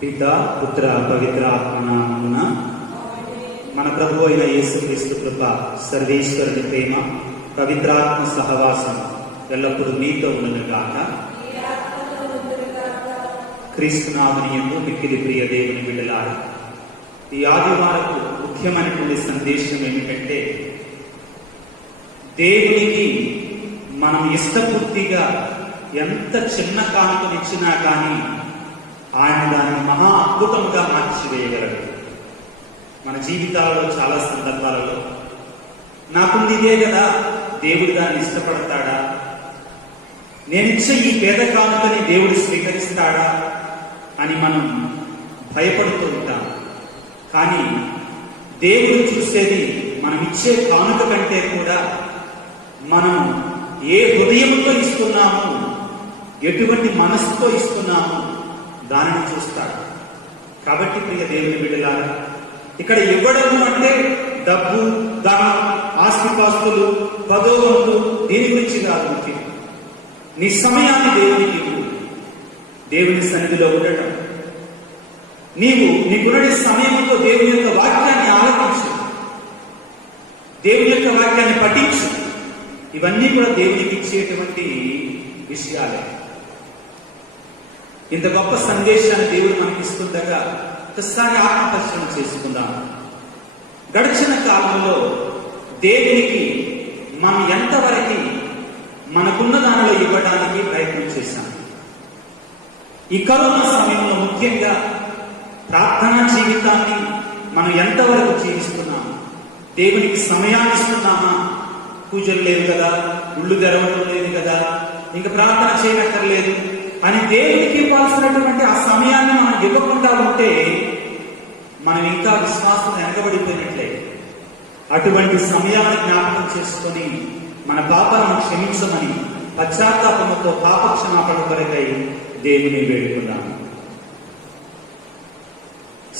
పితా పుత్ర పవిత్ర ఆత్మ నామమున మన ప్రభు అయిన యేసుక్రీస్తు కృప, సర్వేశ్వరుని ప్రేమ, పవిత్రాత్మ సహవాసం ఎల్లప్పుడూ మీతో ఉండునుగాక. క్రీస్తునాథుని యందు మిక్కిలి ప్రియ దేవుని బిడ్డలారా, ఈ ఆదివారపు ముఖ్యమైనటువంటి సందేశం ఏమిటంటే, దేవునికి మనం ఇష్టపూర్తిగా ఎంత చిన్న కానుకనిచ్చినా కానీ ఆయన దాన్ని మహా అద్భుతంగా మార్చివేయగలడు. మన జీవితాలలో చాలా సందర్భాలలో నాకుంది ఇదే కదా, దేవుడు దాన్ని ఇష్టపడతాడా, నేనిచ్చే ఈ పేద కానుకని దేవుడు స్వీకరిస్తాడా అని మనం భయపడుతూ ఉంటాం. కానీ దేవుడు చూసేది మనం ఇచ్చే కానుక కంటే కూడా మనం ఏ హృదయంతో ఇస్తున్నాము, ఎటువంటి మనసుతో ఇస్తున్నాము దానిని చూస్తాడు. కాబట్టి ప్రియ దేవుని బిడ్డలారా, ఇక్కడ ఇవ్వడము అంటే డబ్బు, ధనం, ఆస్తిపాస్తులు, పదోవంతు దీని గురించి కాదు. ముఖ్యం నీ సమయాన్ని దేవునికి ఇవ్వు. దేవుని సన్నిధిలో ఉండటం, నీకున్నటి సమయంతో దేవుని యొక్క వాక్యాన్ని ఆలకించు, దేవుని యొక్క వాక్యాన్ని పఠించు. ఇవన్నీ కూడా దేవునికి ఇచ్చేటువంటి విషయాలే. ఇంత గొప్ప సందేశాన్ని దేవుడు మనకి ఇస్తుండగా ఒకసారి ఆత్మపరిశీలన చేసుకుందాం. గడిచిన కాలంలో దేవునికి మనం ఎంతవరకు మనకున్న దానిలో ఇవ్వడానికి ప్రయత్నం చేశాం. ఈ కరోనా సమయంలో ముఖ్యంగా ప్రార్థనా జీవితాన్ని మనం ఎంతవరకు జీవిస్తున్నాము? దేవునికి సమయాన్ని ఇస్తున్నామా? పూజలు లేవు కదా, ఉళ్ళు తెరవడం లేదు కదా, ఇంకా ప్రార్థన చేయనక్కర్లేదు అని దేవునికి ఇవ్వాల్సినటువంటి ఆ సమయాన్ని మనం ఇవ్వకుండా ఉంటే మనం ఇంకా విశ్వాసం వెనకబడిపోయినట్లే. అటువంటి సమయాన్ని జ్ఞాపకం చేసుకొని మన పాపాలను క్షమించమని పశ్చాత్తాపముతో పాప క్షమాపణ కొరకై దేవుని వేడుకున్నాము.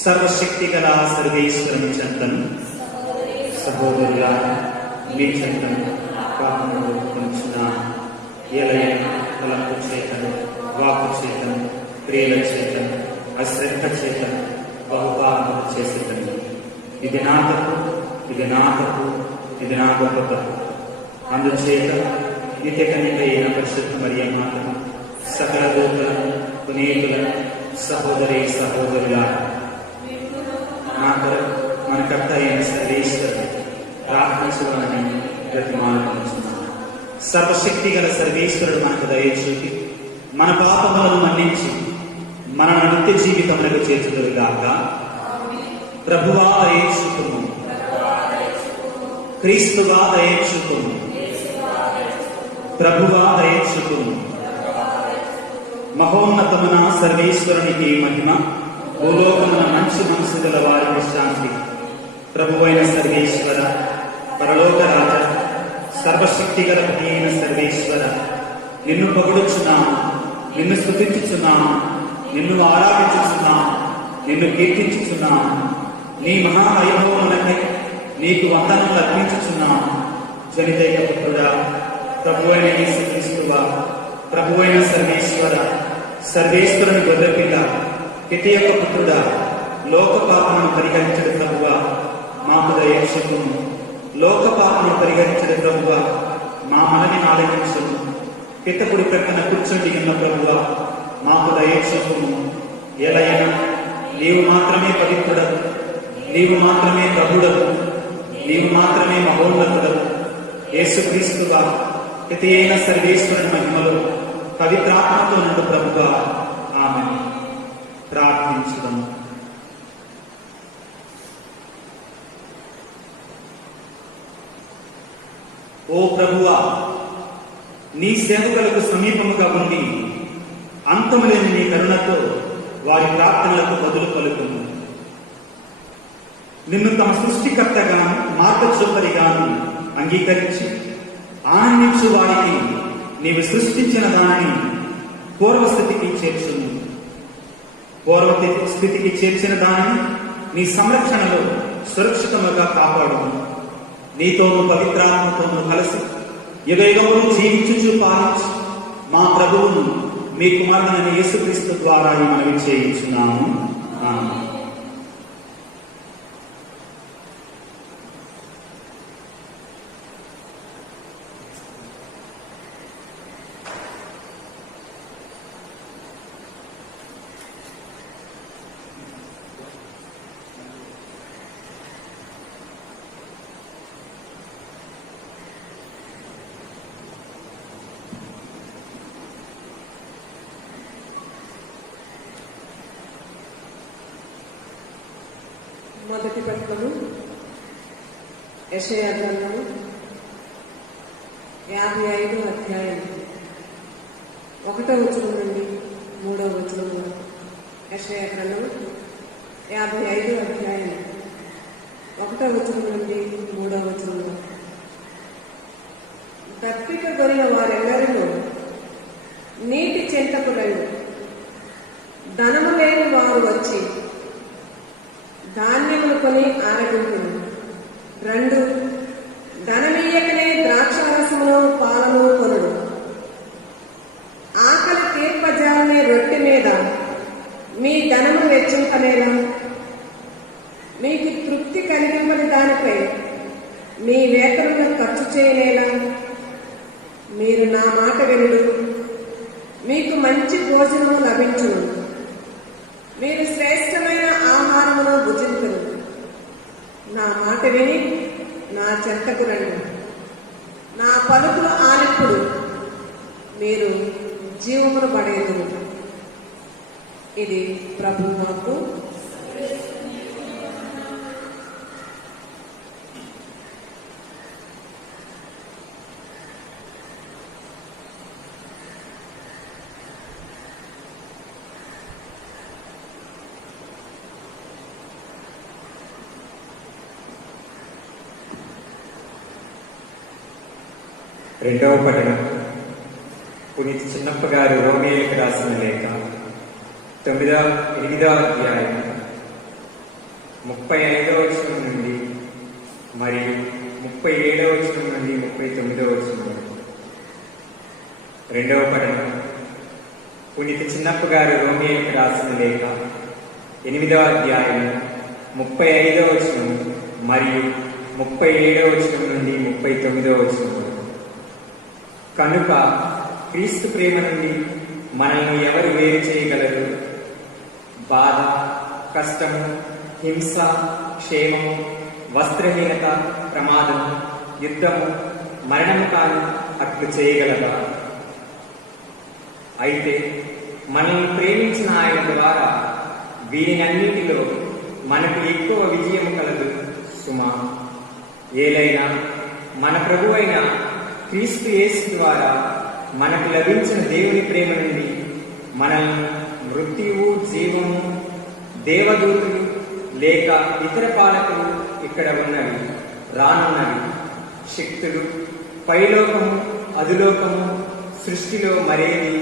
సర్వశక్తి గల సర్వేశ్వరుని చెంతను సహోదరులా మీ చెంతను పాపములు కొంచున్న ఏలైన తలంపు చేతను, వాకు చేతను, క్రియల చేతను, అశ్రద్ధ చేతను బహుపాపములు చేసేతను. ఇది నా తప్పు, ఇది నా తప్పు, ఇది నా గొప్ప తప్పు. అందుచేత నిత్య కన్యక అయిన పరిశుద్ధ మరియమ్మ మాతను, సకల దూతలను, పునీతులను, సహోదరి సహోదరుల నా కొరకు మన కర్త అయిన సర్వేశ్వరుడు ప్రార్థించవాలని బ్రతిమాలుకొనుచున్నాను. సర్వశక్తి గల సర్వేశ్వరుడు మనకు దయచూపి మన పాపములను మన్నించి మన నిత్య జీవితములకు చేర్చుదురుగాక. ప్రభువా దయచూపుము, క్రీస్తువా దయచూపుము, ప్రభువా దయచూపుము. మహోన్నతమున సర్వేశ్వరునికి మహిమ, భూలోకమున మంచి మనసు గల వారికి శాంతి. ప్రభువైన సర్వేశ్వర, పరలోక రాజ, సర్వశక్తి గల అయిన సర్వేశ్వర, నిన్ను పొగడుచున్నాము, నిన్ను స్తుతించుచున్నాము, నిన్ను ఆరాధించుచున్నాము, నిన్ను కీర్తించుచున్నాము. నీ మహామహిమమునకై నీకు వందనములు అర్పించుచున్నాము. జనితైక పుత్రుడా, ప్రభువైన యేసుక్రీస్తువా, ప్రభువైన సర్వేశ్వర, సర్వేశ్వరుని గొర్రెపిల్ల, పితయొక్క పుత్రుడా, లోక పాపమును పరిహరించడు ప్రభువా, మాకు దయచేయుము. లోక పాపమును పరిహరించడు ప్రభువా, మా మనని ఆలకించుము. పితకుడి ప్రక్కన కూర్చొని ఉన్న ప్రభువా, మాకు దయచేయుము. ఎలయనా నీవు మాత్రమే పవిత్రుడవు, నీవు మాత్రమే ప్రభుడవు, నీవు మాత్రమే మహోన్నతుడవు. యేసుక్రీస్తువా, ప్రతి అయిన సర్వేశ్వరుని మహిమలో పవిత్రాత్మతో నుండి ప్రభువా, ఆమేన్. ప్రార్థించుదాం. ఓ ప్రభువా, నీ సేవకులకు సమీపముగా ఉండి అంతము లేని నీ కరుణతో వారి ప్రార్థనలకు బదులు పలుకును. నిన్ను తమ సృష్టికర్తగాను మార్గచూపరిగాను అంగీకరించి ఆనందించు వారికి నీవు సృష్టించిన దానిని పూర్వస్థితికి చేర్చును. పూర్వ స్థితికి చేర్చిన దానిని నీ సంరక్షణలో సురక్షితముగా కాపాడును. నీతోను పవిత్రాత్మతోను కలిసి యుగయుగములు జీవించుచు పాలించి మా ప్రభువును మీ కుమారుడైన యేసుక్రీస్తు ద్వారా ఈ మనవి చేయించున్నాము. ఆమేన్. మొదటి పట్టణము యెషయా గ్రంథము 55వ అధ్యాయం 1వ వచనం నుండి 3వ వచనం వరకు. యెషయా గ్రంథము 55వ అధ్యాయం 1వ వచనం నుండి 3వ వచనం వరకు. దప్పిక కొనిన వారెల్లరినూ నీటి చెంతకు రండి, ధనము లేని వారు వచ్చి ధాన్యములు కొని ఆరగింపును. రెండు, ధనమీయకనే ద్రాక్షారసమును పాలను కొనుడు. ఆకలి తీర్పజాలనే రొట్టె మీద మీ ధనము వెచ్చింపనేలా? మీకు తృప్తి కలిగింపని దానిపై మీ వేతనను ఖర్చు చేయనేలా? మీరు నా మాట వినుడు, మీకు మంచి భోజనము లభించును. మీరు శ్రేష్టమైన ఆహారమును భుజింతురు. నా మాట విని నా చెంతకు రండి, నా పలుకులు ఆలిప్పుడు మీరు జీవమును పడేదురు. ఇది ప్రభువు వాక్కు. రెండవ పఠనం పునీత చిన్నప్ప గారు రోమియోకి రాసిన లేఖ 8వ అధ్యాయం 35వ వచనం నుండి మరియు 37వ వచనం నుండి 39వ వచనం వరకు. రెండవ పఠనం పునీత చిన్నప్ప గారు రోమియోకి రాసిన లేఖ 8వ అధ్యాయం 35వ వచనం మరియు 37వ వచనం నుండి 39వ వచనం వరకు. కనుక క్రీస్తు ప్రేమ నుండి మనల్ని ఎవరు వేరు చేయగలరు? బాధ, కష్టము, హింస, క్షేమము, వస్త్రహీనత, ప్రమాదము, యుద్ధము, మరణము కాని అట్లు చేయగలదా? అయితే మనల్ని ప్రేమించిన ఆయన ద్వారా వీరినన్నిటిలో మనకు ఎక్కువ విజయం కలదు సుమా. ఏలైనా మన ప్రభువైన క్రీస్తు యేసు ద్వారా మనకు లభించిన దేవుని ప్రేమ నుండి మనల్ని మృత్యువు, జీవము, దేవదూతులు లేక ఇతర పాలకులు, ఇక్కడ ఉన్నవి, రానున్నవి, శక్తులు, పైలోకము, అధులోకము, సృష్టిలో మరేది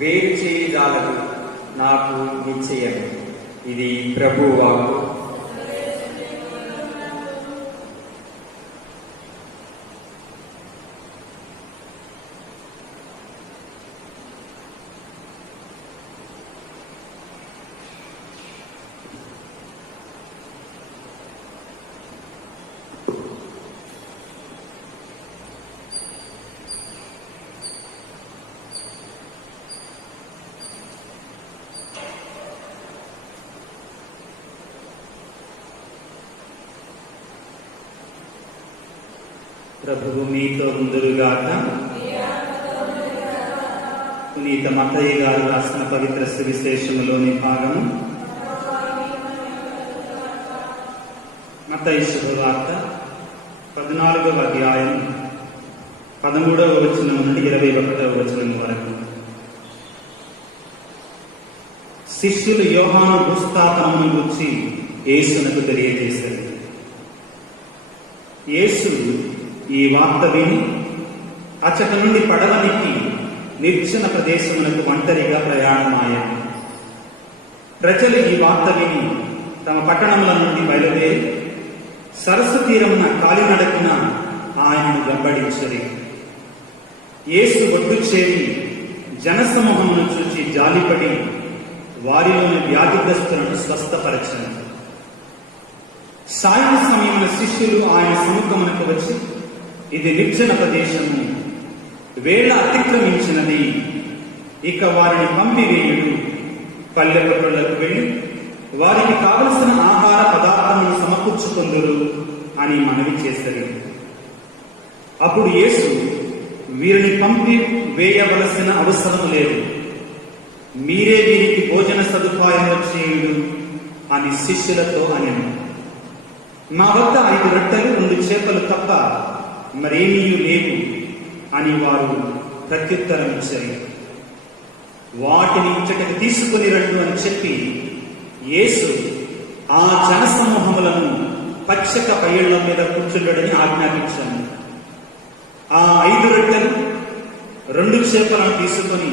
వేరు చేయజాలదు నాకు నిశ్చయం. ఇది ప్రభువు వాక్కు. ప్రభువు మీతో ఉందురుగాక. పునీత మత్తయి గారు రాసిన పవిత్ర సువిశేషములోని భాగము. మత్తయి శుభవార్త 14వ అధ్యాయం 13వ వచనం నుండి 21వ వచనం వరకు. శిష్యులు యోహాను భూస్థాపనమును గురించి యేసునకు తెలియజేశారు. యేసు ఈ వార్త విని అచ్చట నుండి పడవనికి నిర్జన ప్రదేశమునకు ఒంటరిగా ప్రయాణమాయాను. ప్రజలు ఈ వార్త విని తమ పట్టణముల నుండి బయలుదేరి సరస్సు తీరమున కాలినడకన ఆయనను వెంబడించరి. యేసు ఒడ్డు చేరి జనసమూహమును చూచి జాలిపడి వారిలోని వ్యాధిగ్రస్తులను స్వస్థపరచను. సాయం సమయంలో శిష్యులు ఆయన సముఖమునకు వచ్చి, ఇది నిర్జన ప్రదేశము, వేళ అతిక్రమించినది, ఇక వారిని పంపివేయుడు, పల్లెలకు వెళ్ళి వారికి కావలసిన ఆహార పదార్థములను సమకూర్చుకొందురు అని మనవి చేశారు. అప్పుడు యేసు, వీరిని పంపి వేయవలసిన అవసరం లేదు, మీరే వీరికి భోజన సదుపాయం చేయుడు అని శిష్యులతో అనెను. నా వద్ద 5 రొట్టెలు 2 చేపలు తప్ప మరేమీ లేవు అని వారు ప్రత్యుత్తరం ఇచ్చారు. వాటిని ఇచ్చటకు తీసుకుని రండు అని చెప్పి యేసు ఆ జనసమూహములను పచ్చక పైళ్ల మీద కూర్చుండని ఆజ్ఞాపించాను. ఆ 5 రొట్టెలు 2 చేపలను తీసుకొని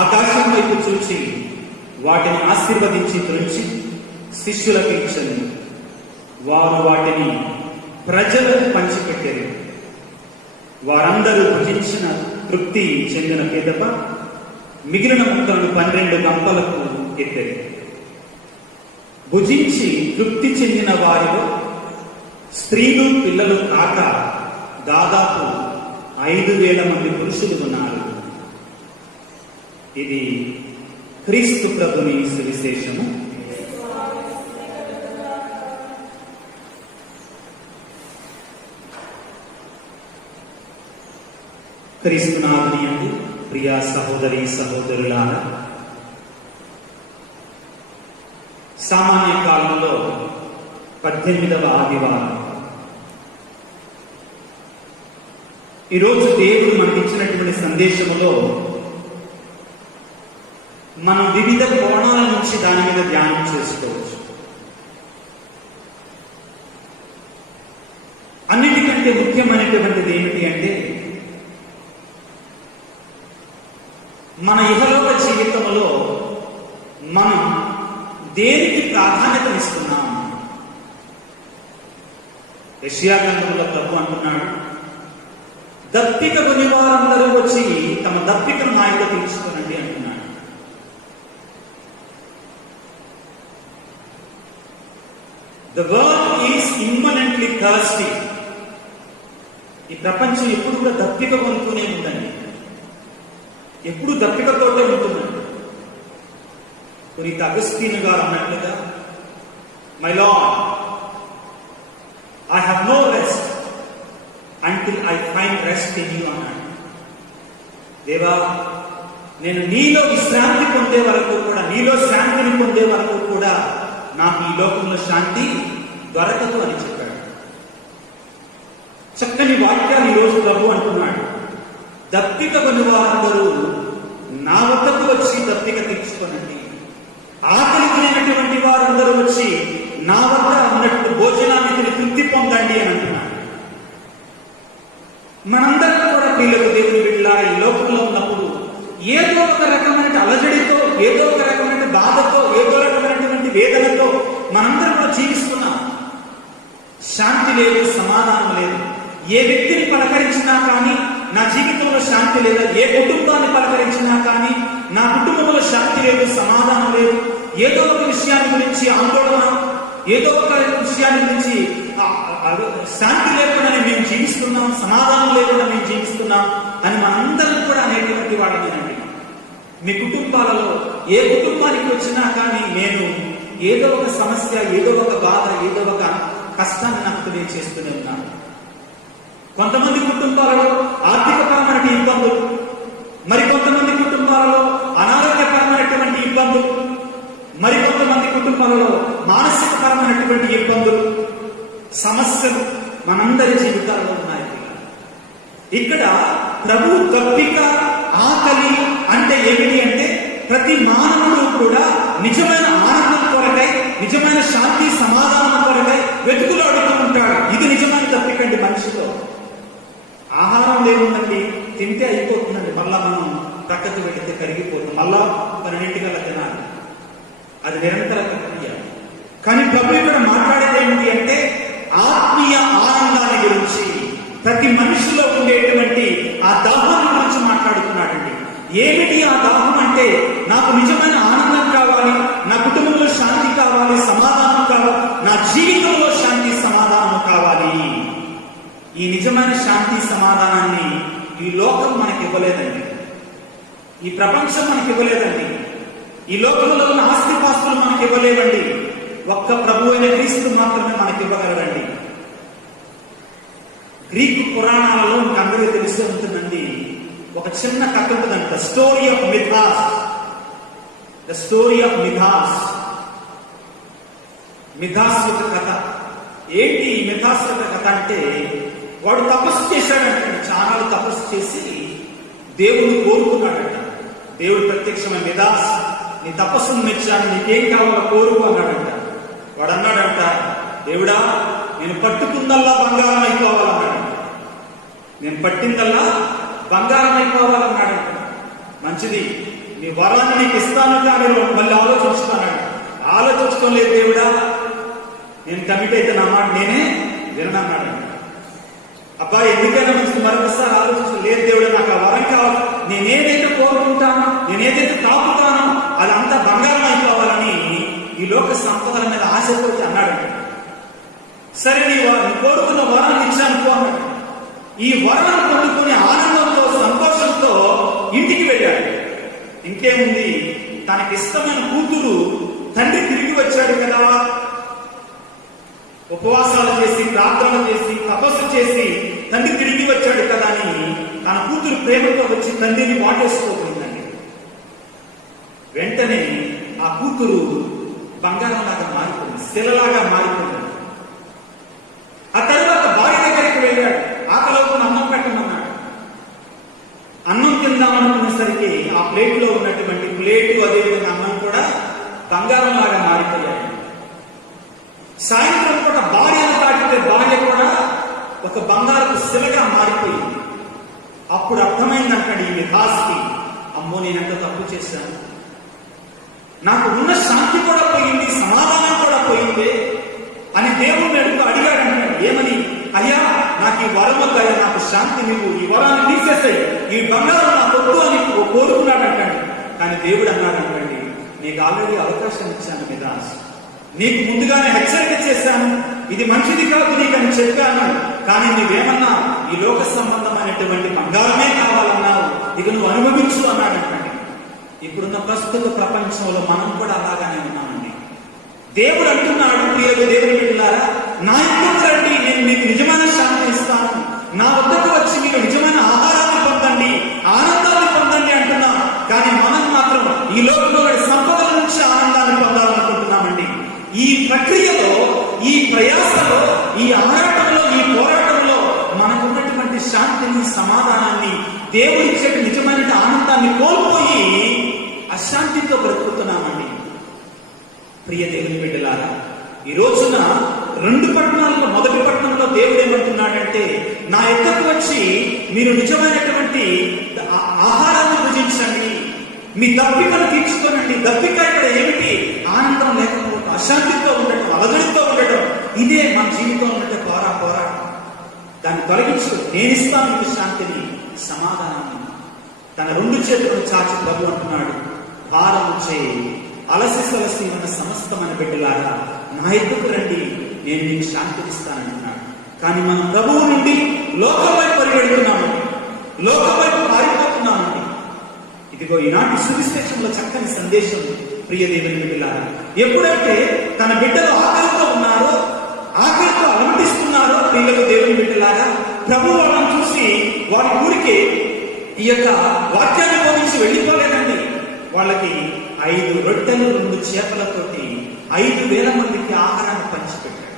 ఆకాశం వైపు చూచి వాటిని ఆశీర్వదించి త్రుంచి శిష్యులకు ఇచ్చాను. వారు వాటిని ప్రజలకు పంచిపెట్టారు. వారందరూ భుజించిన తృప్తి చెందిన పిదప మిగిలిన ముక్కలను 12 గంపలకు ఎత్తారు. భుజించి తృప్తి చెందిన వారిలో స్త్రీలు పిల్లలు కాక దాదాపు 5,000 మంది పురుషులు ఉన్నారు. ఇది క్రీస్తు ప్రభుని సువిశేషము. క్రీస్తునాథుని యందు ప్రియ సహోదరి సహోదరులారా, సామాన్య కాలంలో 18వ ఆదివారం. ఈరోజు దేవుడు మనకి ఇచ్చినటువంటి సందేశములో మనం వివిధ కోణాల నుంచి దాని మీద ధ్యానం చేసుకోవచ్చు. అన్నిటికంటే ముఖ్యమైనటువంటిది ఏమిటి అంటే, మన ఇహలోక జీవితంలో మనం దేనికి ప్రాధాన్యత ఇస్తున్నాం? యెషయా గ్రంథంలో ప్రభు అంటున్నాడు, దప్పిక కొని వారందరూ వచ్చి తమ దప్పికను నాయకులు తీర్చుకోనండి అంటున్నాడు. The world is imminently thirsty. ఈ ప్రపంచం ఎప్పుడు కూడా దప్పిక కొనుక్కునే ఉందండి. ఎప్పుడు దప్పికతోటే ఉంటుందండి. పునీత అగస్టీన్ గారు అన్నట్లుగా, my lord, I have no rest until I find rest in you అన్నాడు. దేవా, నేను నీలో విశ్రాంతి పొందే వరకు కూడా, నీలో శాంతిని పొందే వరకు కూడా నాకు ఈ లోకంలో శాంతి దొరకదు అని చెప్పాడు. చక్కని వాక్యాలు ఈరోజు ప్రభు అంటున్నాడు. దప్పిక కొని వారందరూ నా వద్దకు వచ్చి దప్పిక తీర్చుకోనండి. ఆకలి కొనినటువంటి వారందరూ వచ్చి నా వద్ద అన్నట్టు భోజనాన్ని తృప్తి పొందండి అని అంటున్నాడు. మనందరం కూడా ప్రియులకు దేవుని బిడ్డలా ఈ లోకంలో ఉన్నప్పుడు ఏదో ఒక రకమైన అలజడితో, ఏదో ఒక రకమైన బాధతో, ఏదో రకమైనటువంటి వేదనతో మనందరం కూడా జీవిస్తున్నాం. శాంతి లేదు, సమాధానం లేదు. ఏ వ్యక్తిని పలకరించినా కానీ నా జీవితంలో శాంతి లేదు. ఏ కుటుంబాన్ని పలకరించినా కానీ నా కుటుంబంలో శాంతి లేదు, సమాధానం లేదు. ఏదో ఒక విషయాన్ని గురించి ఆందోళన, ఏదో ఒక విషయాన్ని గురించి శాంతి లేకుండా మేము జీవిస్తున్నాం, సమాధానం లేకుండా మేము జీవిస్తున్నాం అని మనందరం కూడా అనేటువంటి వాళ్ళమేనండి. మీ కుటుంబాలలో ఏ కుటుంబానికి వచ్చినా కానీ నేను ఏదో ఒక సమస్య, ఏదో ఒక బాధ, ఏదో ఒక కష్టాన్ని నాకు తెలియచేస్తూనే ఉన్నాను. కొంతమంది కుటుంబాలలో ఆర్థికపరమైన ఇబ్బందులు, మరికొంతమంది కుటుంబాలలో అనారోగ్యపరమైనటువంటి ఇబ్బందులు, మరికొంతమంది కుటుంబాలలో మానసికపరమైనటువంటి ఇబ్బందులు, సమస్యలు మనందరి జీవితాల్లో ఉన్నాయి. ఇక్కడ ప్రభు దప్పిక, ఆకలి అంటే ఏమిటి అంటే, ప్రతి మానవుడు కూడా నిజమైన ఆనందం కొరకై, నిజమైన శాంతి సమాధానం కొరకై వెతుకులాడుతూ ఉంటాడు. ఇది నిజమైన దప్పికండి. మనిషిలో ఆహారం లేవుందండి, తింటే అయిపోతుందండి, మళ్ళా మనం ప్రక్కకి వెళితే కరిగిపోతుంది, మళ్ళా 12 తినాలి. అది నిరంతర ప్రక్రియ. కానీ ప్రభు ఇక్కడ మాట్లాడేది ఏమిటి అంటే, ఆత్మీయ ఆనందాన్ని గురించి, ప్రతి మనిషిలో ఉండేటువంటి ఆ దాహాన్ని గురించి మాట్లాడుతున్నాడండి. ఏమిటి ఆ దాహం అంటే, నాకు నిజమైన ఆనందం కావాలి, నా కుటుంబంలో శాంతి కావాలి, సమాధానం కావాలి, నా జీవితంలో శాంతి సమాధానం కావాలి. ఈ నిజమైన శాంతి సమాధానాన్ని ఈ లోకం మనకి ఇవ్వలేదండి, ఈ ప్రపంచం మనకి ఇవ్వలేదండి, ఈ లోకంలో ఉన్న ఆస్తిపాస్తులు మనకి ఇవ్వలేవండి. ఒక్క ప్రభు అయిన క్రీస్తు మాత్రమే మనకి ఇవ్వగలరండి. గ్రీకు పురాణాలలో మీకు అందరికీ తెలిసి ఉంటుందండి, ఒక చిన్న కథ ఉంటుందంట, story of Midas. The story of Midas. Midas యొక్క కథ ఏంటి? మిథాస్ యొక్క కథ అంటే, వాడు తపస్సు చేశాడంటే, చాలా తపస్సు చేసి దేవుడిని కోరుకున్నాడంట. దేవుడు ప్రత్యక్షమైన, మిథాస్ నీ తపస్సును మెచ్చాను, నీకేం కావాలో కోరుకు అన్నాడంట. వాడు అన్నాడంట, దేవుడా నేను పట్టుకుందల్లా బంగారం అయిపోవాలన్నాడు. నేను పట్టిందల్లా బంగారం అయిపోవాలన్నాడంట. మంచిది, నీ వరాన్ని నీకు ఇస్తాను కానీ మళ్ళీ ఆలోచిస్తానంట. ఆలోచించడం లేదు దేవుడా, నేను కమిట్ అయితే నా మాట నేనే వినన్నాడంట. అబ్బాయి ఎందుకైనా మంచిది, మరొకసారి ఆలోచించడం లేదు దేవుడు, నాకు ఆ వరం కావాలి, నేనేదైతే కోరుకుంటానో, నేనేదైతే తాకుతానో అది అంతా బంగారం అయిపోవాలని ఈ లోక సంపదల మీద ఆశతోటి అన్నాడంట. సరే నీ కోరుకున్న వరాన్ని ఇచ్చానుకో అన్నాడు. ఈ వరాన్ని పొందుకుని ఆనందంతో సంతోషంతో ఇంటికి వెళ్ళాడు. ఇంకేముంది, తనకిష్టమైన కూతురు తండ్రి తిరిగి వచ్చాడు కదా, ఉపవాసాలు చేసి ప్రార్థనలు చేసి తపస్సు చేసి తండ్రి తిరిగి వచ్చాడు కదా అని తన కూతురు ప్రేమతో వచ్చి తండ్రిని వాటేసుకోబోయిందండి. వెంటనే ఆ కూతురు బంగారంలాగా మారిపోయింది, శిలలాగా మారిపోయింది. ఆ తర్వాత భార్య దగ్గరికి వెళ్ళాడు, ఆకలితో అన్నం పెట్టమన్నాడు. అన్నం తిందామనుకునేసరికి ఆ ప్లేట్లో ఉన్నటువంటి ప్లేటు, అదేవిధంగా అన్నం కూడా బంగారంలాగా మారిపోయాడు. సాయంత్రం కూడా భార్యను తాకితే భార్య కూడా ఒక బంగారపు శిలగా మారిపోయింది. అప్పుడు అర్థమైందంటాడు ఈ మిథాస్కి, అమ్మో నేనెంత తప్పు చేశాను, నాకు ఉన్న శాంతి కూడా పోయింది, సమాధానం కూడా పోయింది అని దేవుణ్ణి అడిగాడంటాడు. ఏమని? అయ్యా నాకు ఈ వరం వల్ల నాకు శాంతి నువ్వు ఈ వరాన్ని తీసేసాయి, ఈ బంగారం నా పొద్దు అని కోరుకున్నాడంటాడు. కానీ దేవుడు అన్నాడంటండి, నీకు ఆల్రెడీ అవకాశం ఇచ్చాను మిథాస్, నీకు ముందుగానే హెచ్చరిక చేశాను, ఇది మంచిది కాదు నీకని చెప్పాను, కానీ నువ్వేమన్నా ఈ లోక సంబంధమైనటువంటి బంగారమే కావాలన్నావు, ఇక నువ్వు అనుభవించు అన్నాడంటండి. ఇప్పుడున్న ప్రస్తుత ప్రపంచంలో మనం కూడా అలాగానే ఉన్నామండి. దేవుడు అంటున్నాడు, ప్రియ దేవుని బిడ్డలారా, నా ఇంటికి రండి, నేను మీకు నిజమైన శాంతి ఇస్తాను, నా వద్దకు వచ్చి మీరు నిజమైన ఆహారాన్ని పొందండి, ఆనందాన్ని పొందండి అంటున్నా. కానీ మనం మాత్రం ఈ లోకంలో సంపదల నుంచి ఆనందాన్ని పొందాలనుకుంటున్నామండి. ఈ ప్రక్రియలో, ఈ ప్రయాసలో, ఈ ఆరాటంలో, ఈ పోరాటంలో మనకున్నటువంటి శాంతిని, సమాధానాన్ని, దేవుడిచ్చే నిజమైన ఆనందాన్ని కోల్పోయి అశాంతితో బ్రతుకుతున్నామండి. ప్రియ దేవుని బిడ్డలారా, ఈ రోజున 2 పట్టణాల్లో మొదటి పట్టణంలో దేవుడు ఏమంటున్నాడంటే, నా ఎద్దకు వచ్చి మీరు నిజమైనటువంటి ఆహారాన్ని భుజించండి, మీ దప్పికను తీర్చుకోనండి. దప్పిక ఇక్కడ ఏమిటి? ఆనందం లేకపోవడం, అశాంతితో ఉండటం, అలజడితో ఉండటం. ఇదే మన జీవితంలో ఉండే పోరాటం. దాన్ని తొలగించు, నేను ఇస్తాను మీకు శాంతిని, సమాధానాన్ని. తన 2 చేతులను చాచి ప్రభు అంటున్నాడు, భారం చేయి, అలసి సలసి ఉన్న సమస్తమైన బిడ్డలారా నా ఎద్దుకు రండి, నేను మీకు శాంతినిస్తానంటున్నాడు. కానీ మనం ప్రభువు నుండి లోకం వైపు పరిగెడుతున్నామండి, లోకం వైపు పారిపోతున్నామండి. ఇదిగో ఈనాటి సువిశేషంలో చక్కని సందేశం ప్రియ దేవుని బిడ్డలారా. ఎప్పుడైతే తన బిడ్డలు ఆకలితో ఉన్నారో, ఆకలితో అలంటిస్తున్నారో ప్రియులకు దేవుని బిడ్డలారా, ప్రభు వాళ్ళని చూసి వారి ఊరికి ఈ యొక్క వాక్యాన్ని బోధించి వెళ్ళిపోలేదండి. వాళ్ళకి 5 రొట్టెలు 2 చేపలతోటి 5,000 మందికి ఆహారాన్ని పంచిపెట్టాడు.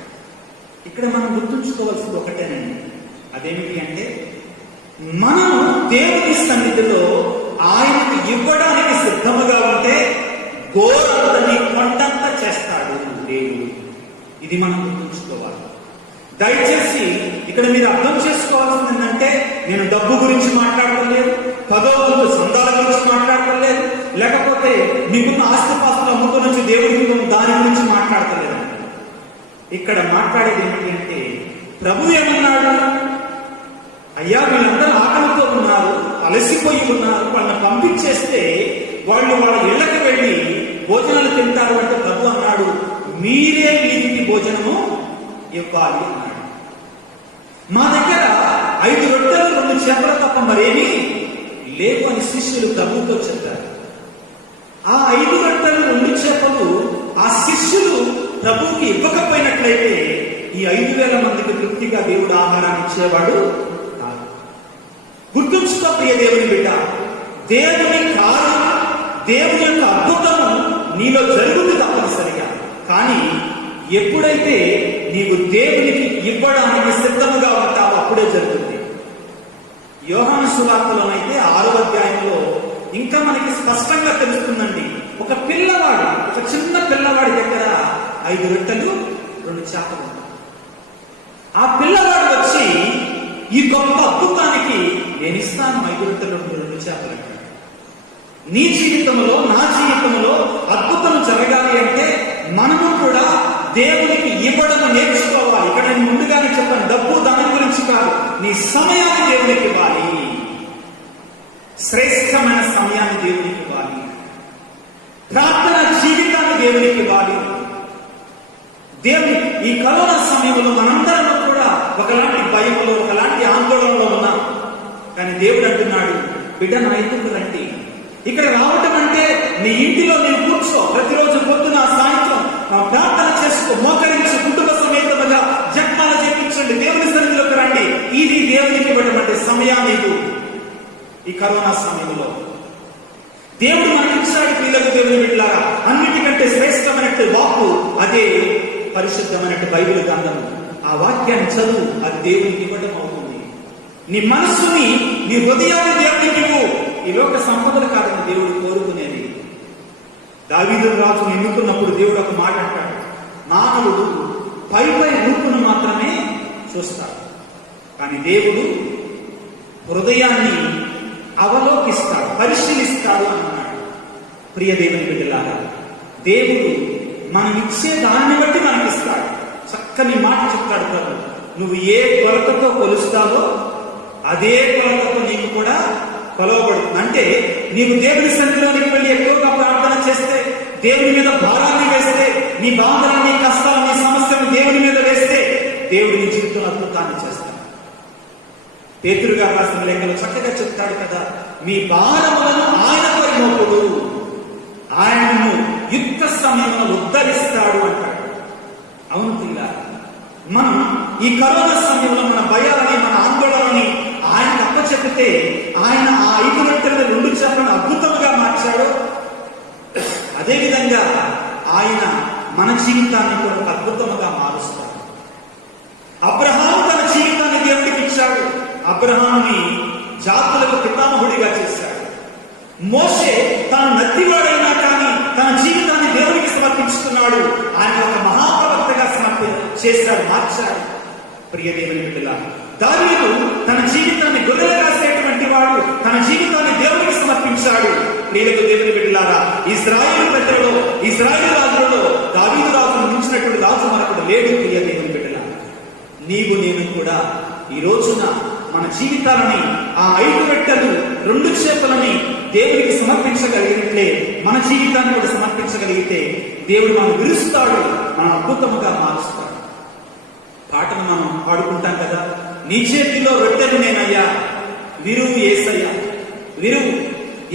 ఇక్కడ మనం గుర్తుంచుకోవాల్సింది ఒకటేనండి, అదేమిటి అంటే, మనం దేవుని సన్నిధిలో ఆయనకు ఇవ్వడానికి సిద్ధముగా ఉంటే గోరంతని కొండంత చేస్తాడు దేవుడు. ఇది మనం గుర్తుంచుకోవాలి. దయచేసి ఇక్కడ మీరు అర్థం చేసుకోవాల్సింది ఏంటంటే, నేను డబ్బు గురించి మాట్లాడటం లేదు, 10వ వంతు సందాల గురించి మాట్లాడటం లేదు, లేకపోతే మీకున్న ఆస్తిపాస్తులు అమ్ముకుని నుంచి దేవుడికి దాని గురించి మాట్లాడతలేదు. ఇక్కడ మాట్లాడేది ఏమిటి అంటే, ప్రభు ఏమన్నాడు? అయ్యా వీళ్ళందరూ ఆకలితో ఉన్నారు, అలసిపోయి ఉన్నారు, వాళ్ళని పంపించేస్తే వాళ్ళు వాళ్ళ ఇళ్ళకి వెళ్ళి భోజనాలు తింటారు అంటే ప్రభు అన్నాడు, మీరే వీరికి భోజనము ఇవ్వాలి అన్నాడు. మా దగ్గర 5 రొట్టెలు 2 చేపలు తప్ప మరేమీ లేవు అని శిష్యులు ప్రభుతో చెప్పారు. ఆ 5 రొట్టెలు 2 చేపలు ఆ శిష్యులు ప్రభువుకి ఇవ్వకపోయినట్లయితే ఈ 5,000 మందికి తృప్తిగా దేవుడు ఆహారాన్ని ఇచ్చేవాడు కాదు. గుర్తుంచుకో ప్రియ దేవుని బిడ్డ, దేవుని కార్యం, దేవుని యొక్క అద్భుతము నీలో జరుగుతుంది తప్పనిసరిగా. కానీ ఎప్పుడైతే నీవు దేవునికి ఇవ్వడానికి సిద్ధముగా ఉంటావో అప్పుడే జరుగుతుంది. యోహాను సువార్తలోనైతే 6వ అధ్యాయంలో ఇంకా మనకి స్పష్టంగా తెలుస్తుందండి. ఒక పిల్లవాడు, ఒక చిన్న పిల్లవాడి దగ్గర 5 రొట్టెలు 2 చేపలు. ఆ పిల్లవాడు వచ్చి ఈ గొప్ప అద్భుతానికి నేను ఇస్తాను 5 రొట్టెలు 2 చేపలు. నీ జీవితంలో, నా జీవితంలో అద్భుతం జరగాలి అంటే మనము కూడా దేవునికి ఇవ్వడం నేర్చుకోవాలి. ఇక్కడ నేను ముందుగానే చెప్పాను, డబ్బు దాని గురించి కాదు, నీ సమయాన్ని దేవునికి ఇవ్వాలి. శ్రేష్టమైన సమయాన్ని దేవునికి ఇవ్వాలి. ప్రార్థన జీవితాన్ని దేవునికి ఇవ్వాలి. దేవుని ఈ కరోనా సమయంలో మనందరం కూడా ఒకలాంటి భయంలో, ఒకలాంటి ఆందోళనలో ఉన్నాం. కానీ దేవుడు అంటున్నాడు, బిడ్డ నా ఎందుకు రండి. ఇక్కడ రావటం అంటే నీ ఇంటిలో నేను కూర్చో, ప్రతిరోజు పొద్దున సాయంత్రం ప్రార్థన చేసుకో, మోకరించి కుటుంబ సమేతముగా జపమాల చేయించండి, దేవుని సన్నిధిలోకి రండి. ఇది దేవునికి ఇవ్వడం అంటే సమయాన్ని. ఈ కరోనా సమయంలో దేవుడు మనకిచ్చాడు పిల్లలకు, దేవుని బిడ్డలారా. అన్నిటికంటే శ్రేష్టమైనట్టు వాక్కు, అదే పరిశుద్ధమైనట్టు బైబిల్ గ్రంథము. ఆ వాక్యాన్ని చదువు, అది దేవునికి ఇవ్వడం అవుతుంది. నీ మనస్సుని, నీ హృదయాన్ని దేవునికి ఇవ్వు. ఈ లోక సంపదలు కాదని దేవుడు కోరుకునేది. దావీదు రాజును ఎన్నుకున్నప్పుడు దేవుడు ఒక మాట అంటాడు, మానవుడు పై రూపును మాత్రమే చూస్తాడు, కానీ దేవుడు హృదయాన్ని అవలోకిస్తాడు, పరిశీలిస్తాడు అన్నాడు. ప్రియ దేవుని బిడ్డలారా, దేవుడు మనం ఇచ్చే దాన్ని బట్టి మనకిస్తాడు. చక్కని మాట చెప్తాడు ప్రభు, నువ్వు ఏ కొలతతో కొలుస్తావో అదే కొలతతో నీకు కూడా కొలవబడుతుంది. అంటే నీవు దేవుని సన్నిధిలోనికి వెళ్ళి ఎక్కువగా ప్రార్థన చేస్తే, దేవుని మీద భారాన్ని వేస్తే, నీ బాధలను, నీ కష్టాలు, నీ సమస్యలను దేవుని మీద వేస్తే, దేవుడు నీ జీవితంలో అద్భుతాన్ని చేస్తాడు. పేతురు గారు రాసిన లేఖలో చక్కగా చెప్తాడు కదా, మీ భారములను ఆయనతో మోపుడు, ఆయనను యుక్త సమయంలో ఉద్ధరిస్తాడు అంటాడు. అవును పిల్ల, మనం ఈ కరోనా సమయంలో మన భయాలని, మన ఆందోళనని ఆయన అప్పచెప్పితే, ఆయన ఆ 5 రొట్టెలు 2 చేపలను అద్భుతంగా మార్చాడు. అదేవిధంగా ఆయన మన జీవితాన్ని కూడా ఒక అద్భుతంగా మారుస్తాడు. అబ్రహాము తన జీవితాన్ని దేవుడికి ఇచ్చాడు. అబ్రహాముని జాతులకు పితామహుడిగా చేశాడు. మోషే తాను నత్తివాడైనా కానీ తన జీవితాన్ని దేవుడికి సమర్పించుకున్నాడు. ఆయన ఒక మహాప్రవక్తగా చేశాడు, మార్చాడు. ప్రియ దేవుని బిడ్డలారా, దావీదు తన జీవితాన్ని గొర్రెలు కాసేటువంటి వాడు, తన జీవితాన్ని దేవుడికి సమర్పించాడు. ప్రియకు దేవుని బిడ్డలారా, ఇశ్రాయేలు ప్రజలలో, ఇశ్రాయేలు రాజులలో దావీదు రాజును మించినటువంటి రాజు మరొకడు లేడు. ప్రియ దేవుని బిడ్డలారా, నీవు నేను కూడా ఈ రోజున మన జీవితాలని, ఆ 5 రొట్టెలు 2 చేపలని దేవుడికి సమర్పించగలిగినట్లే మన జీవితాన్ని కూడా సమర్పించగలిగితే దేవుడు మనం విరుస్తాడు, మనం అద్భుతముగా మారుస్తాడు. పాటను మనం పాడుకుంటాం కదా, నీ చేతిలో రొట్టెలు నేనయ్యా, విరువు యేసయ్యా, విరువు.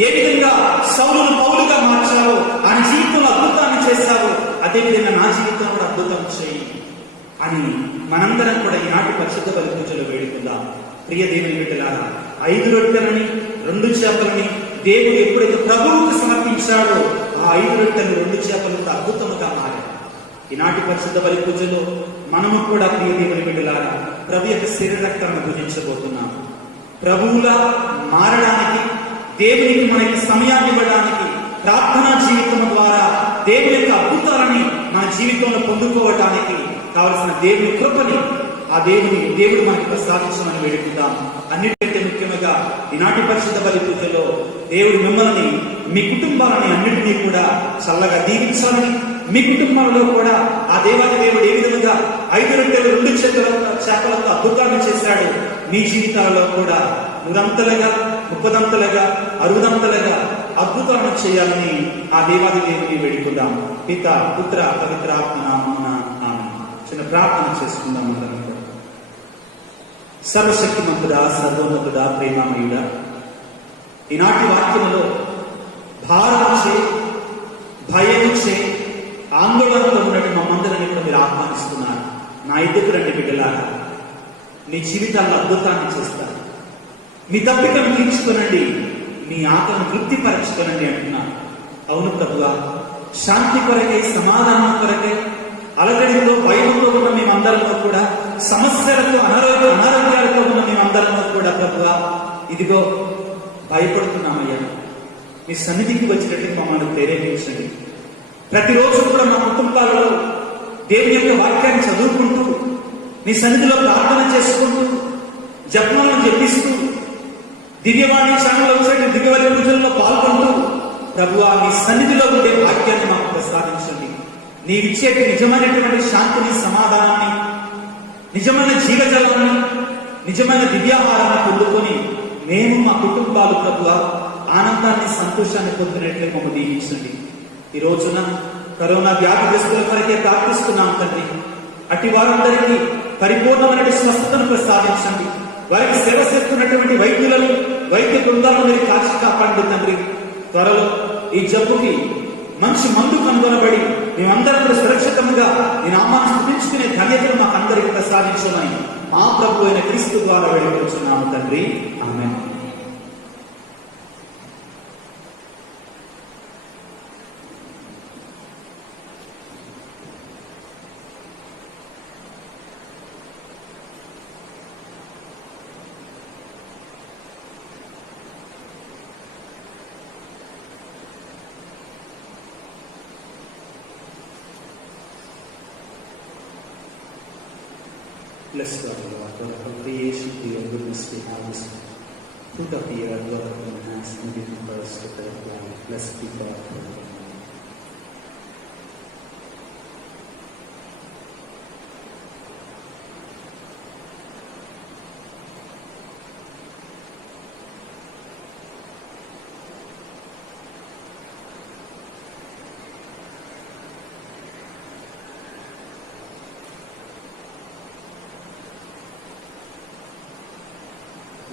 ఏ విధంగా సౌలును పౌలుగా మార్చావో, ఆయన జీవితంలో అద్భుతాన్ని చేశావో, అదేవిధంగా నా జీవితంలో కూడా అద్భుతం చేయి అని మనందరం కూడా ఈనాటి పరిశుద్ధ బలి పూజలో వేడుకుందాం. ప్రియ దేవుని బిడ్డలారా, 5 రొట్టెలని 2 చేపలని దేవుడు ఎప్పుడైతే ప్రభువుకు సమర్పించాడో, ఆ 5 రొట్టెలు 2 చేపలు అద్భుతముగా మారాయి. ఈనాటి పరిశుద్ధ బలి పూజలో మనము కూడా ప్రియ దేవుని బిడ్డలారా ప్రభు యొక్క శరీర రక్తాలను పూజించబోతున్నాం. ప్రభువులా మారడానికి, దేవునికి మనకి సమయాన్ని ఇవ్వడానికి, ప్రార్థనా జీవితం ద్వారా దేవుని యొక్క అద్భుతాలని మన జీవితంలో పొందుకోవటానికి కావలసిన దేవుని కృపని ఆ దేవుడు మనకి ప్రసాదించమని వేడుకుందాం. అన్నిటికంటే ముఖ్యంగా ఈనాటి పరిశుద్ధ బలి పూజలో దేవుడు మిమ్మల్ని, మీ కుటుంబాలని అన్నింటినీ కూడా చల్లగా దీవించాలని, మీ కుటుంబంలో కూడా ఆ దేవాది దేవుడు ఏ విధంగా 5 రొట్టెలు 2 చేపలతో అద్భుతాన్ని చేశాడు, మీ జీవితాలలో కూడా 100 అంతలుగా ముప్పదంతలుగా 60 అద్భుతాలను చేయాలని ఆ దేవాది దేవుని వేడుకుందాం. పిత పుత్ర పవిత్రాత్మ నామమున ఆమేన్. చిన్న ప్రార్థన చేసుకుందాం అందరం కూడా. సర్వశక్తిమంతుడా, సర్వోన్నతుడా, ప్రేమమయుడా, ఈనాటి వాక్యములో భారముచే భయముచే ఆందోళనలో ఉన్నట్టు మమ్మందరినీ కూడా మీరు ఆహ్వానిస్తున్నారు. నా ఎదుగు రండి బిడ్డలారా, మీ జీవితాల్లో అద్భుతాన్ని చేస్తారు. మీ తప్పికను తీర్చుకోనండి, మీ ఆత్మను తృప్తిపరచుకోనండి అంటున్నారు. అవును ప్రభువా, శాంతి కొరకే, సమాధానం కొరకే, అలజడితో భయంతో ఉన్న మేమందరంలో కూడా, సమస్యలతో అనారోగ్యాలతో ఉన్న మేమందరంలో కూడా ప్రభువా, ఇదిగో భయపడుతున్నామయ్యా. మీ సన్నిధికి వచ్చినట్టు మమ్మల్ని ప్రేరేపించండి. ప్రతిరోజు కూడా మా కుటుంబాలలో దేవుని యొక్క వాక్యాన్ని చదువుకుంటూ, నీ సన్నిధిలో ప్రార్థన చేసుకుంటూ, జపమాలను జపిస్తూ, దివ్యవాణి ఛానల్లో వచ్చే దివ్యవాణి పూజల్లో పాల్గొంటూ ప్రభువా, నీ సన్నిధిలో ఉండే వాక్యాన్ని మాకు ప్రసాదించండి. నీవిచ్చేటి నిజమైనటువంటి శాంతిని, సమాధానాన్ని, నిజమైన జీవజలాన్ని, నిజమైన దివ్యాహారాన్ని పొందుకొని మేము మా కుటుంబాలు ప్రభువా ఆనందాన్ని, సంతోషాన్ని పొందినట్లే మమ్మల్ని దీవించండి. ఈ రోజున కరోనా వ్యాధిగ్రస్తుల కొరకే ప్రార్థిస్తున్నాం తండ్రి. అట్టి వారందరికీ పరిపూర్ణమైన స్వస్థతను ప్రసాదించండి. వారికి సేవ చేస్తున్నటువంటి వైద్యులను, వైద్య బృందాలను మీరు కాచి కాపాడండి తండ్రి. త్వరలో ఈ జబ్బుకి మంచి మందు కనుగొనబడి మేమందరం సురక్షితంగా ఈ నామాన్ని స్తుతించుకునే ధన్యతను మాకు అందరికి ప్రసాదించమని మా ప్రభు అయిన క్రీస్తు ద్వారా వేడుకొచ్చున్నాము తండ్రి. ఆమేన్. Bless God, Lord, for the creation, for your goodness, we have this fruit of the earth, Lord, and has given for us to the life. Blessed be God forever.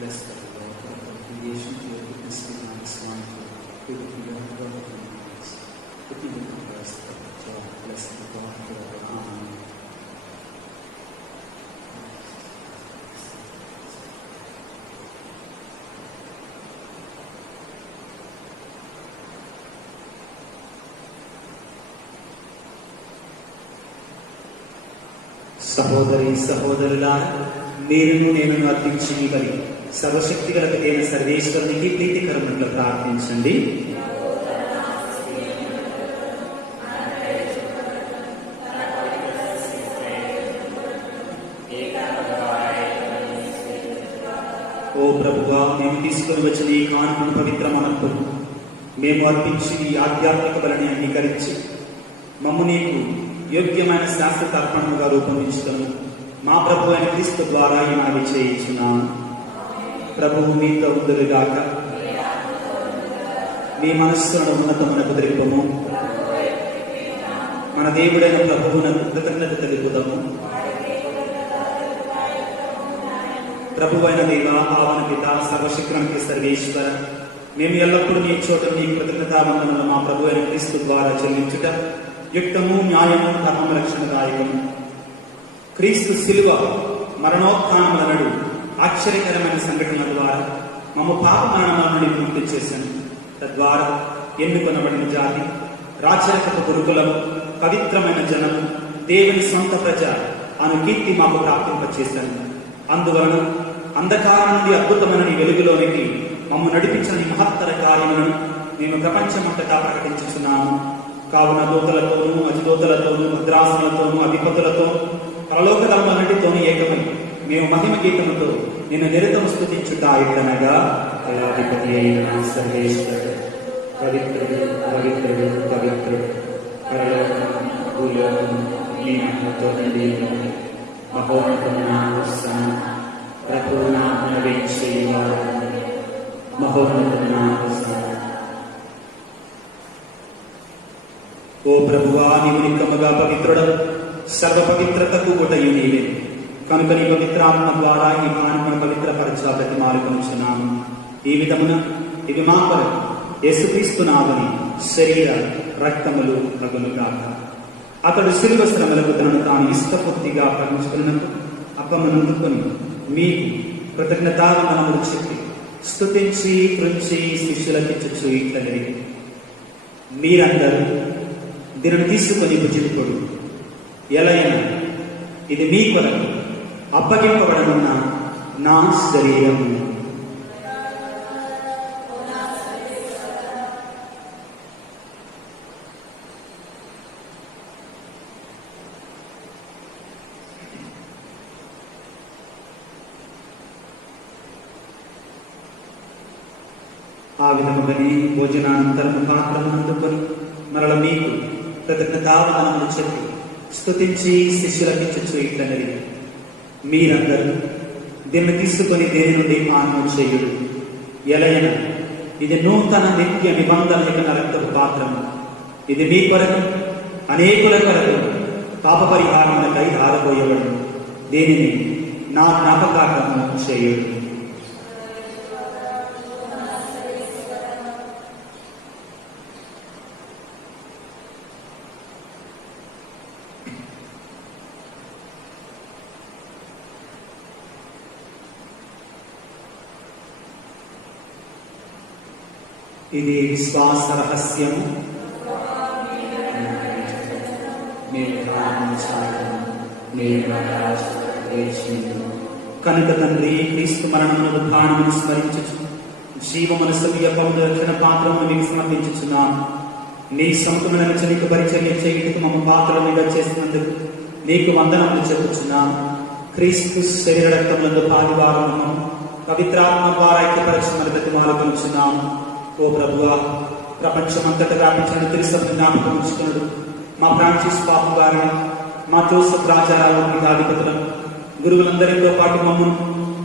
Bless the Lord, for the creation, for your goodness, we have this wonderful fruit of the earth, Lord, and has given for us to the life. Blessed be God forever. Amen. సహోదరి సహోదరులారా, మీరును నేను అర్పించి బలి సర్వశక్తి గలైన సర్వేశ్వరునికి ప్రీతికరముగా ప్రార్థించండి. ఓ ప్రభువా, మేము తీసుకుని వచ్చిన ఈ కానుకను పవిత్రమనప్పుడు మేము అర్పించి ఈ ఆధ్యాత్మిక బలిని అంగీకరించి మమ్ము నీకు యోగ్యమైన శాశ్వత అర్పణముగా రూపొందించుతాము మా ప్రభు అయిన క్రీస్తు ద్వారా ఈ మనవి చేయించున్నాము. ప్రభువు మీతో ఉందురుగాక. మీ మనస్సులను ఉన్నతమునకు దింపము. మన దేవుడైన ప్రభువునకు కృతజ్ఞత తెలుపుదాము. ప్రభువైన దేవ, పావన పిత, సర్వశక్తునికి సర్వేశ్వర, మేము ఎల్లప్పుడూ నీ చోట నీ కృతజ్ఞతావందనలు మా ప్రభు అయిన క్రీస్తు ద్వారా చెల్లించుట యుక్తము, న్యాయము, ధర్మ రక్షణదాయకము. క్రీస్తు శిలువ మరణోత్థానముల నడు ఆశ్చర్యకరమైన సంఘటనల ద్వారా మమ్మ పాప మరణముల నుండి విముక్తి చేశాను. తద్వారా ఎన్నుకొనబడిన జాతి, రాచరికపు గురుకులము, పవిత్రమైన జనము, దేవుని సొంత ప్రజ అను కీర్తి మాకు ప్రాప్తింపచేశాను. అందువలన అంధకారం నుండి అద్భుతమైన నీ వెలుగులోనికి మమ్మ నడిపించిన నీ మహత్తర కార్యములను మేము ప్రపంచమంతటా ప్రకటించుతున్నాము. కావున దూతలతోనూ, అధిదూతలతోనూ, భద్రాసనలతోనూ, అధిపతులతోనూ, పరలోకదళములన్నిటితోనూ ఏకమై మేము మహిమ గీతముతో నిన్ను నిరతము స్తుతించుట ఎట్లనగా, దయాధిపతి అయిన సర్వేశ్వరుడు, పవిత్రుడు, పవిత్రుడు, పవిత్రుడు, పరలోకము భూలోకము నీ మహిమతో నిండి ఉన్నది. మహోన్నతమైన ఉత్సాహం ప్రభువు నామమున వేంచేయువాడు మహోన్నతమైన ఓ ప్రభువా, నీవు నిక్కముగా పవిత్రుడవు, సర్వ పవిత్రతకు గుటయు నీవే. కనుక నీ పవిత్రాత్మ ద్వారా ఈ మానవుని పవిత్రపరచ ప్రతిమాలుకొనుచున్నాము. ఈ విధమున ఇవి మా కొరకు యేసుక్రీస్తు నామమున శరీర రక్తములు రగులుగాక. అతడు శిలువ శ్రమలకు తనను తాను ఇష్టపూర్తిగా అప్పగించుకున్నప్పుడు అప్పమనందుకొని మీకు కృతజ్ఞతావందనములు చెప్పి స్తుతించి కృంచి శిష్యులకిచ్చుచు ఇట్లనే, మీరందరూ దీనిని తీసుకొని భుజింపుడు. ఎలైనా ఇది మీ కొరకు అప్పగింపబడనున్న నా శరీరము. ఆ విధముగానే భోజనానంతరం పాత్రను అందుకొని మరల మీకు కృతజ్ఞతావందనములు చెప్పి స్తుతించి శిష్యులకిచ్చుచు ఇట్లనరి, మీరందరూ దీన్ని తీసుకొని దేని నుండి పానము చేయుడు. ఎలయన ఇది నూతన నిత్య నిబంధన యొక్క రక్తపు పాత్రము. ఇది మీ కొరకు అనేకుల కొరకు పాప పరిహారములకై ఆరబోయబడు. దీనిని నా జ్ఞాపకార్థము చేయుడు. ఇది విశ్వాస రహస్యము. కనుక తండ్రి, క్రీస్తు మరణమును ఉత్థానమును స్మరించుచు జీవమును సవ్యపమును రక్షణ పాత్రమును మీకు సమర్పించుచున్నాను. నీ సముఖమున నీకు పరిచర్య చేయుటకు మమ్మ పాత్రల మీద చేసినందుకు నీకు వందనములు చెప్పుచున్నాను. క్రీస్తు శరీర రక్తములందు పాదివారము పవిత్రాత్మ ద్వారా ఐక్యపరచమని బ్రతిమాలుకొనుచున్నాము. ఓ ప్రభువా, ప్రపంచమంతటా వ్యాపించిన తిరుసభను జ్ఞాపకం ఉంచుకున్నాడు. మా ఫ్రాన్సిస్ పాపు గారిని, మా జోసెఫ్ రాజారావు పీఠాధిపతులను, గురువులందరితో పాటు మమ్మను,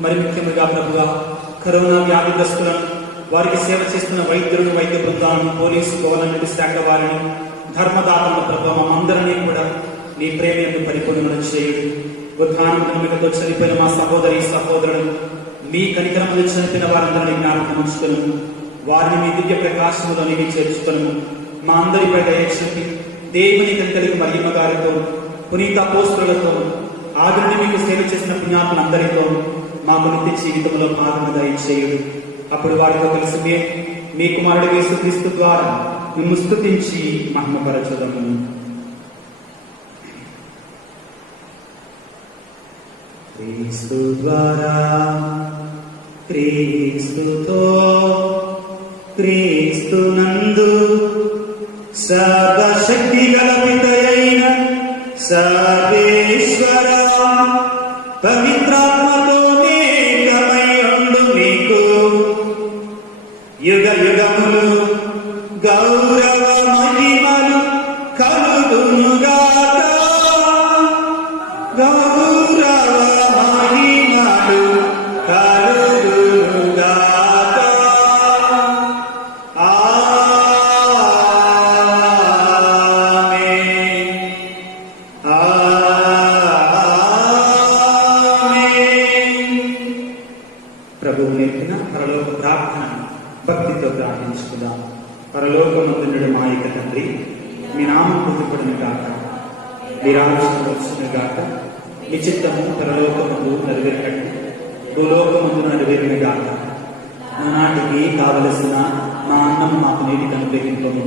మరి ముఖ్యంగా ప్రభువా కరోనా వ్యాధిగ్రస్తులను, వారికి సేవ చేస్తున్న వైద్యులను, వైద్య బృందాలను, పోలీసు గవర్నమెంట్ శాఖ వారిని, ధర్మదాతలను ప్రభావ మమ్మందరినీ కూడా నీ ప్రేమను పరిపూర్ణం చేయుడు. ఉద్ధానంతో చనిపోయిన మా సహోదరి సహోదరులను, మీ కనికరములు చనిపోయిన వారందరినీ జ్ఞాపకం ఉంచుకును. వారిని మీ దివ్య ప్రకాశములో నీవి చేర్చుకును. మా అందరిపై దయచూపి దేవుని కలిగి మరియమ్మ గారితో, పునీత అపోస్తలులతో, ఆదిని మీకు సేవ చేసిన పుణ్యాత్ములందరితో మాకు నిత్య జీవితంలో భాగము దయచేయుడు. అప్పుడు వారితో కలిసి మీ కుమారుడు యేసుక్రీస్తు ద్వారా మిమ్ము స్తుతించి మహిమపరచుదము. క్రీస్తు ద్వారా, క్రీస్తుతో, క్రీస్తునందు సర్వశక్తి గల పితయైన సర్వేశ్వర పవిత్రాత్మతో ఏకమై ఉండు మీకు యుగ యుగములు గౌరవ మహిమలు కలుగునుగాక. గౌరవ మహిమలు కలుగునుగాక. ఆమేన్. ఆమేన్. ప్రభువు నేర్పిన పరలోక ప్రార్థన భక్తితో ప్రార్థించుకుందాం. పరలోకమందుండు మా యొక్క తండ్రి, మీ నామం పూజింపబడును గాక, మీ రాజ్యం వచ్చును గాక, మీ చిత్తము పరలోకమందు నెరవేరినట్టు భూలోకమందు నెరవేరును గాక. నానాటికి కావలసిన నా అన్నము మాకు నేటి అనుగ్రహింపము.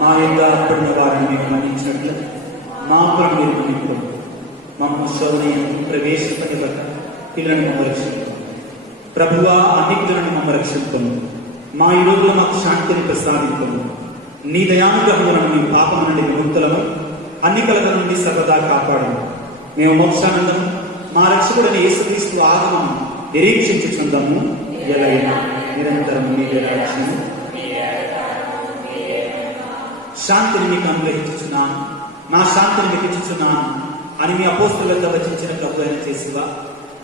మా యొక్క అప్పుడున్న వారిని మేము మన్నించినట్లు మా అప్పుడు మీరు మన్నింపము. మమ్మ శోధనను ప్రవేశపడిబట్ట పిల్లలను మమ్మ రక్షింపము. ప్రభువా, అన్నిలను మమ్మ రక్షింపము. మా ఈ రోజులో మాకు శాంతిని ప్రసాదింపము. నీ దయానుగ్రహములను మేము పాపము నుండి విముక్తులను, అన్ని కలగ నుండి సర్వదా కాపాడము. మేము మోక్షానందము మా రక్షకుడైన యేసుక్రీస్తు ఆగమను నిరీక్షించుచుందాము. ఎలైనా నిరంతరం మీరే రక్షణ. శాంతిని మీకు అనుగ్రహించుచున్నాను, నా శాంతిని మీకు ఇచ్చుచున్నాను అని మీ అపోస్తలులతో వచించిన ప్రభువైన చేసివా,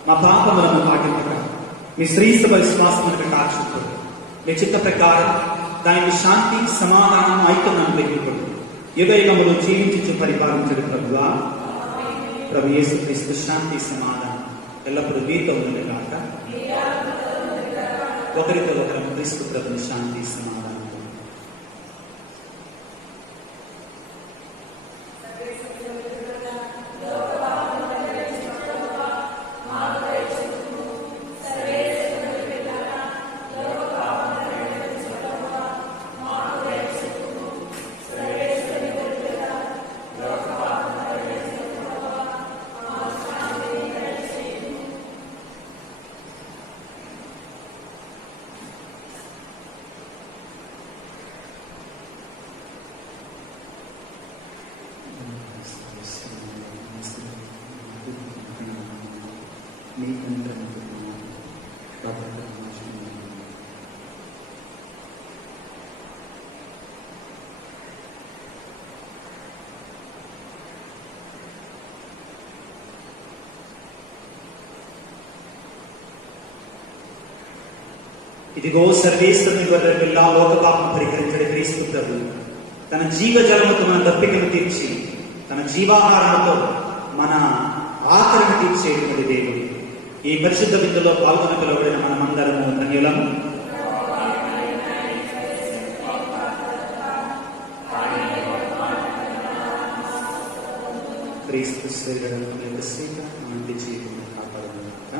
మా పాపములను పాటింపక మీ శ్రీసభ విశ్వాసములకు కాచుకో మీ చిత్త ప్రకారం దానికి శాంతి సమాధానం ఐక్యమని పెట్టుకోండి యుగయుగములు జీవించు పరిపాలించడు ప్రభువా. ప్రభు యేసుక్రీస్తు శాంతి సమాధానం ఎల్లప్పుడూ మీతో ఉన్నది కాక. ఒకరితో ఒకరు క్రీస్తు ప్రభుని శాంతి సమాధానం. ఇదిగో సర్వేశ్వరుని గొర్రె పిల్ల లోక పాపం పరిహరించడు క్రీస్తు ప్రభు తన జీవజలముతో మన దప్పికను తీర్చి తన జీవాహారముతో మన ఆకలిని తీర్చేటువంటి దేవుడు. ఈ పరిశుద్ధ విందులో పాల్గొన పిలువబడిన మనమందరము ధన్యులము. క్రీస్తు శరీరం మంది జీవితం కాపాడగలుగుతా.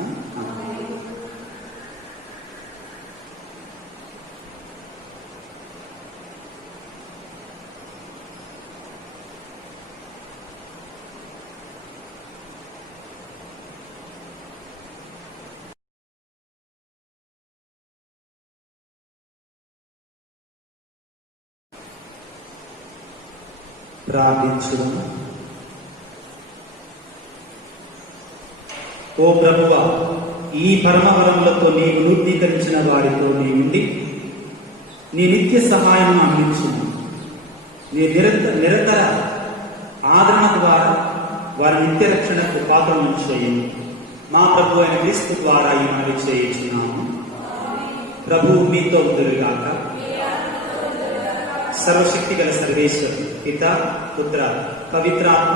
ప్రార్థించుదాం. ఓ ప్రభువా, ఈ పరమవరములతో నీవు నూతనీకరించిన వారితో నీ ఉండి నీ నిత్య సహాయం అందించు. నీ నిరంతర ఆదరణ ద్వారా వారి నిత్య రక్షణకు పాత్రను చేయండి. మా ప్రభు అయిన క్రీస్తు ద్వారా ఈ మనవి చేయించున్నాము. ప్రభువు మీతో ఉందురుగాక. సర్వశక్తి గల సర్వేశ్వరుడు పిత పుత్ర పవిత్రాత్మ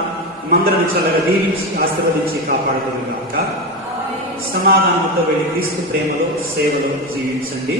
మందరిని చల్లగా దీవించి ఆశీర్వదించి కాపాడుదురుగాక. సమాధానంతో వెళ్ళి క్రీస్తు ప్రేమలో సేవలో జీవించండి.